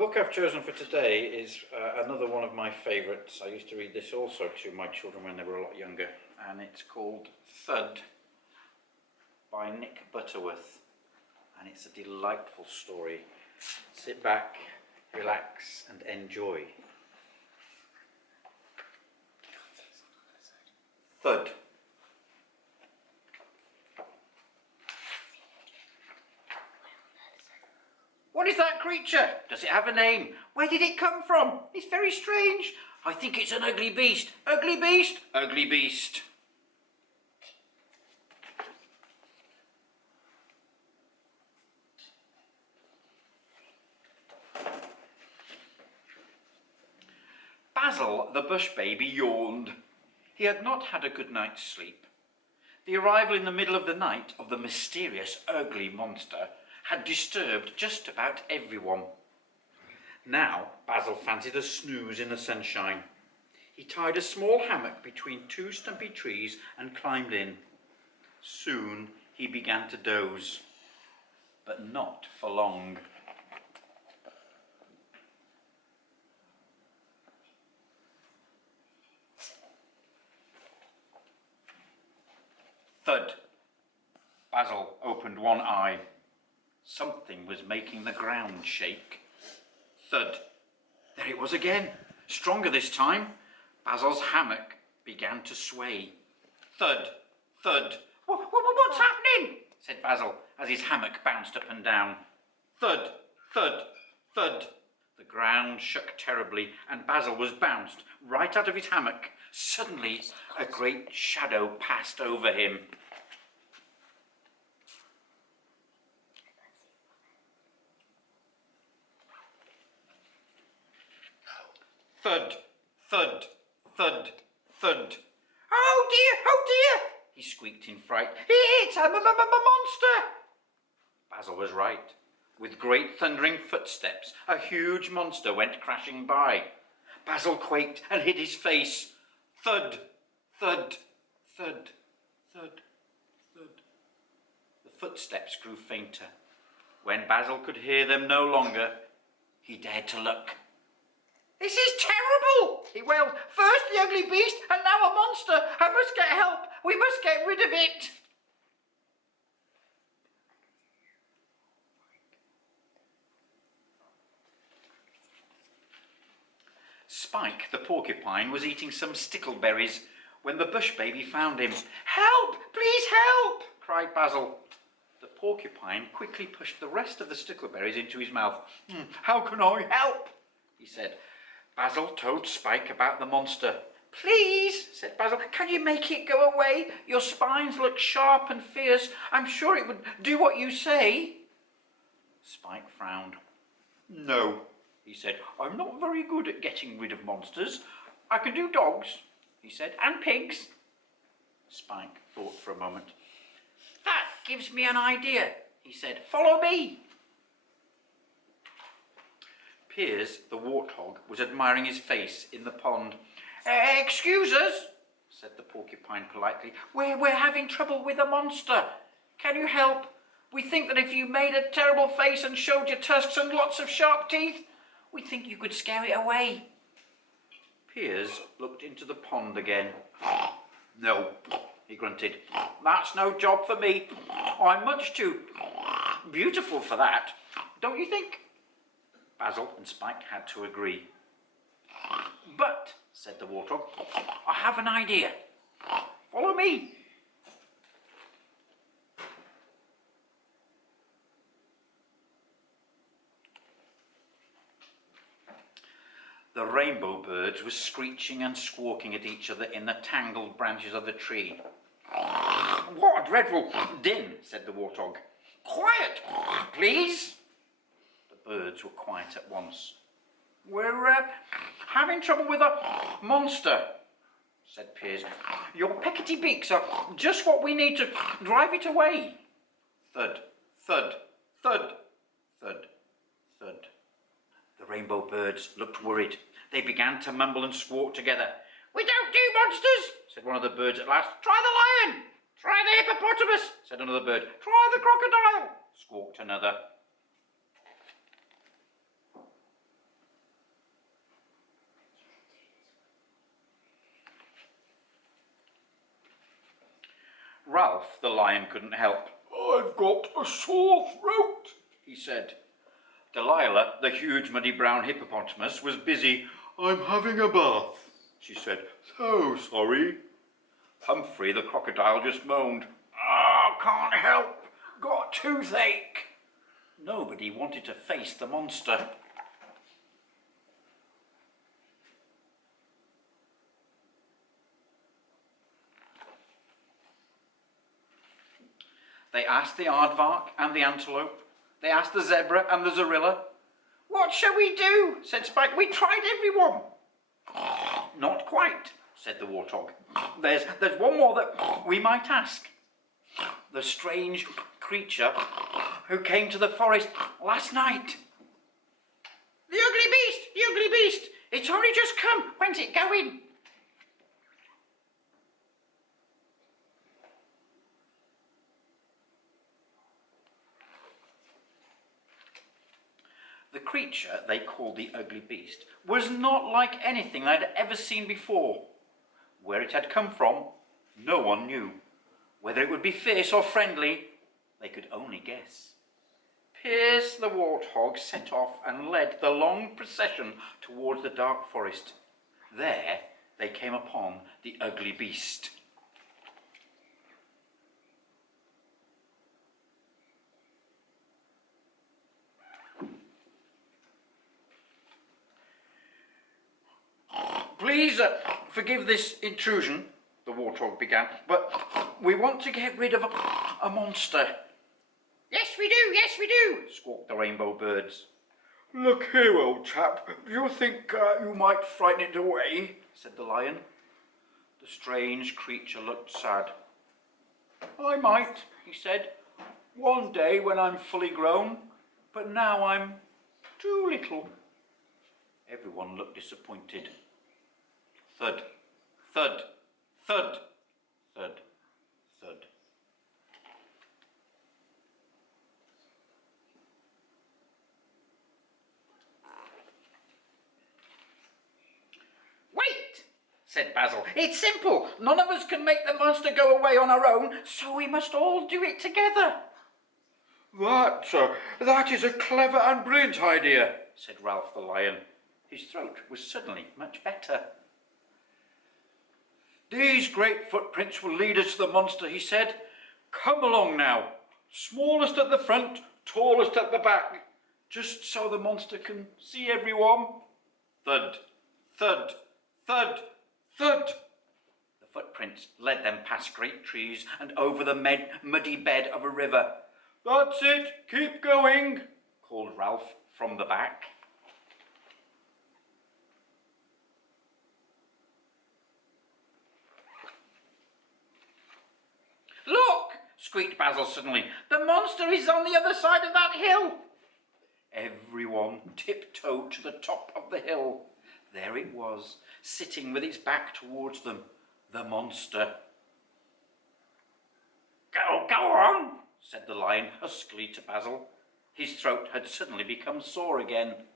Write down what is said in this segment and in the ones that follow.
book I've chosen for today is another one of my favourites. I used to read this also to my children when they were a lot younger, and it's called THUD by Nick Butterworth, and it's a delightful story. Sit back, relax and enjoy. THUD. What is that creature? Does it have a name? Where did it come from? It's very strange. I think it's an ugly beast. Ugly beast. Ugly beast. Basil, the bush baby, yawned. He had not had a good night's sleep. The arrival in the middle of the night of the mysterious, ugly monster had disturbed just about everyone. Now Basil fancied a snooze in the sunshine. He tied a small hammock between two stumpy trees and climbed in. Soon he began to doze, but not for long. Thud. Basil opened one eye. Something was making the ground shake. Thud. There it was again, stronger this time. Basil's hammock began to sway. Thud. Thud. What's happening? Said Basil as his hammock bounced up and down. Thud. Thud. Thud. The ground shook terribly and Basil was bounced right out of his hammock. Suddenly, a great shadow passed over him. Thud, thud, thud, thud. Oh dear, he squeaked in fright. It's a monster! Basil was right. With great thundering footsteps, a huge monster went crashing by. Basil quaked and hid his face. Thud, thud, thud, thud, thud. The footsteps grew fainter. When Basil could hear them no longer, he dared to look. This is terrible, he wailed. First the ugly beast and now a monster. I must get help. We must get rid of it. Spike the porcupine was eating some stickleberries when the bush baby found him. Help! Please help! Cried Basil. The porcupine quickly pushed the rest of the stickleberries into his mouth. How can I help? He said. Basil told Spike about the monster. Please, said Basil, can you make it go away? Your spines look sharp and fierce. I'm sure it would do what you say. Spike frowned. No, he said, I'm not very good at getting rid of monsters. I can do dogs, he said, and pigs. Spike thought for a moment. That gives me an idea, he said. Follow me. Piers, the warthog, was admiring his face in the pond. Excuse us, said the porcupine politely. We're having trouble with a monster. Can you help? We think that if you made a terrible face and showed your tusks and lots of sharp teeth, we think you could scare it away. Piers looked into the pond again. No, he grunted. That's no job for me. I'm much too beautiful for that, don't you think? Basil and Spike had to agree. But, said the warthog, I have an idea. Follow me. The rainbow birds were screeching and squawking at each other in the tangled branches of the tree. What a dreadful din, said the warthog. Quiet, please. The birds were quiet at once. We're having trouble with a monster, said Piers. Your peckety beaks are just what we need to drive it away. Thud, thud, thud, thud, thud. The rainbow birds looked worried. They began to mumble and squawk together. We don't do monsters, said one of the birds at last. Try the lion. Try the hippopotamus, said another bird. Try the crocodile, squawked another. Ralph the lion couldn't help. "I've got a sore throat," he said. Delilah, the huge muddy brown hippopotamus, was busy. "I'm having a bath," she said. "So sorry." Humphrey the crocodile just moaned. Can't help. Got toothache." Nobody wanted to face the monster. They asked the aardvark and the antelope. They asked the zebra and the zorilla. "What shall we do?" said Spike. "We tried everyone." "Not quite," said the warthog. There's one more that we might ask. The strange creature who came to the forest last night." The ugly beast! The ugly beast! It's only just come. When's it going?" The creature they called the ugly beast was not like anything they'd ever seen before. Where it had come from, no one knew. Whether it would be fierce or friendly, they could only guess. Pierce the warthog set off and led the long procession towards the dark forest. There they came upon the ugly beast. "Please forgive this intrusion," the warthog began, "but we want to get rid of a monster." Yes, we do, squawked the rainbow birds. "Look here, old chap, do you think you might frighten it away?" said the lion. The strange creature looked sad. "I might," he said, "one day when I'm fully grown, but now I'm too little." Everyone looked disappointed. Thud, thud, thud, thud, thud. "Wait," said Basil. "It's simple. None of us can make the monster go away on our own, so we must all do it together." That is a clever and brilliant idea," said Ralph the lion. His throat was suddenly much better. "These great footprints will lead us to the monster," he said. "Come along now. Smallest at the front, tallest at the back, just so the monster can see everyone." Thud, thud, thud, thud. The footprints led them past great trees and over the muddy bed of a river. "That's it, keep going," called Ralph from the back. "Look!" squeaked Basil suddenly. "The monster is on the other side of that hill." Everyone tiptoed to the top of the hill. There it was, sitting with its back towards them, the monster. Go on," said the lion huskily to Basil. His throat had suddenly become sore again.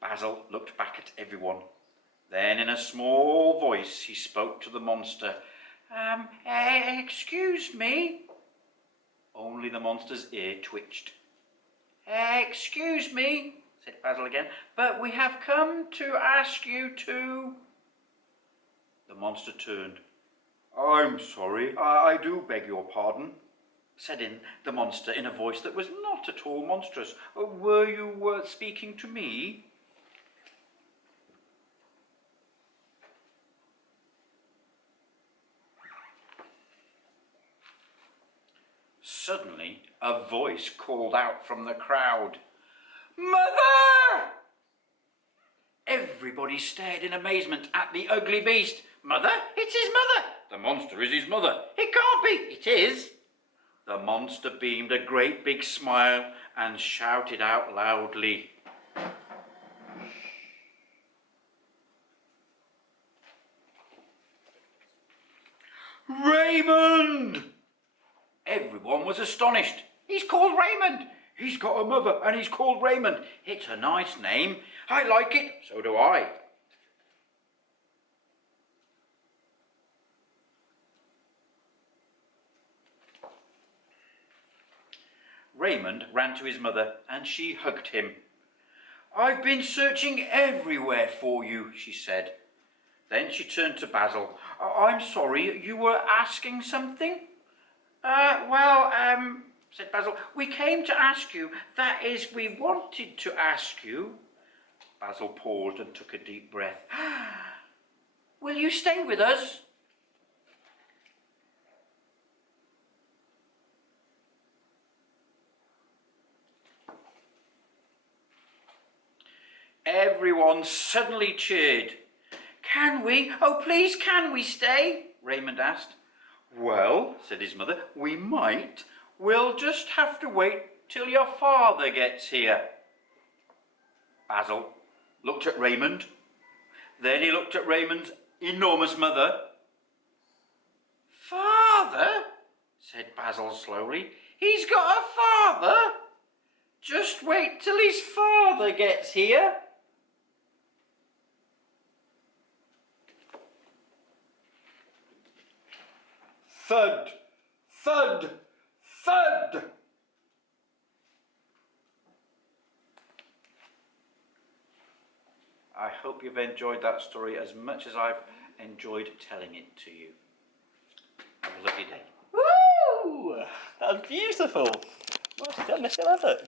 Basil looked back at everyone. Then in a small voice he spoke to the monster. Excuse me." Only the monster's ear twitched. Excuse me," said Basil again, "but we have come to ask you to—" The monster turned. "I'm sorry, I do beg your pardon," said the monster in a voice that was not at all monstrous. "Were you speaking to me?" Suddenly, a voice called out from the crowd, "Mother!" Everybody stared in amazement at the ugly beast. "Mother? It's his mother!" "The monster is his mother." "It can't be!" "It is!" The monster beamed a great big smile and shouted out loudly, "Raymond!" Everyone was astonished. "He's called Raymond." He's got a mother and he's called Raymond. It's a nice name. I like it. So do I. Raymond ran to his mother and she hugged him. I've been searching everywhere for you, she said. Then she turned to Basil. I'm sorry, you were asking something? Said Basil, we came to ask you. That is, we wanted to ask you. Basil paused and took a deep breath. Will you stay with us? Everyone suddenly cheered. Can we? Oh, please, can we stay? Raymond asked. Well, said his mother, we might. We'll just have to wait till your father gets here. Basil looked at Raymond. Then he looked at Raymond's enormous mother. Father? Said Basil slowly. He's got a father? Just wait till his father gets here. Thud, thud, thud. I hope you've enjoyed that story as much as I've enjoyed telling it to you. Have a lovely day. Woo! That was beautiful. Well done, Mr. Levett.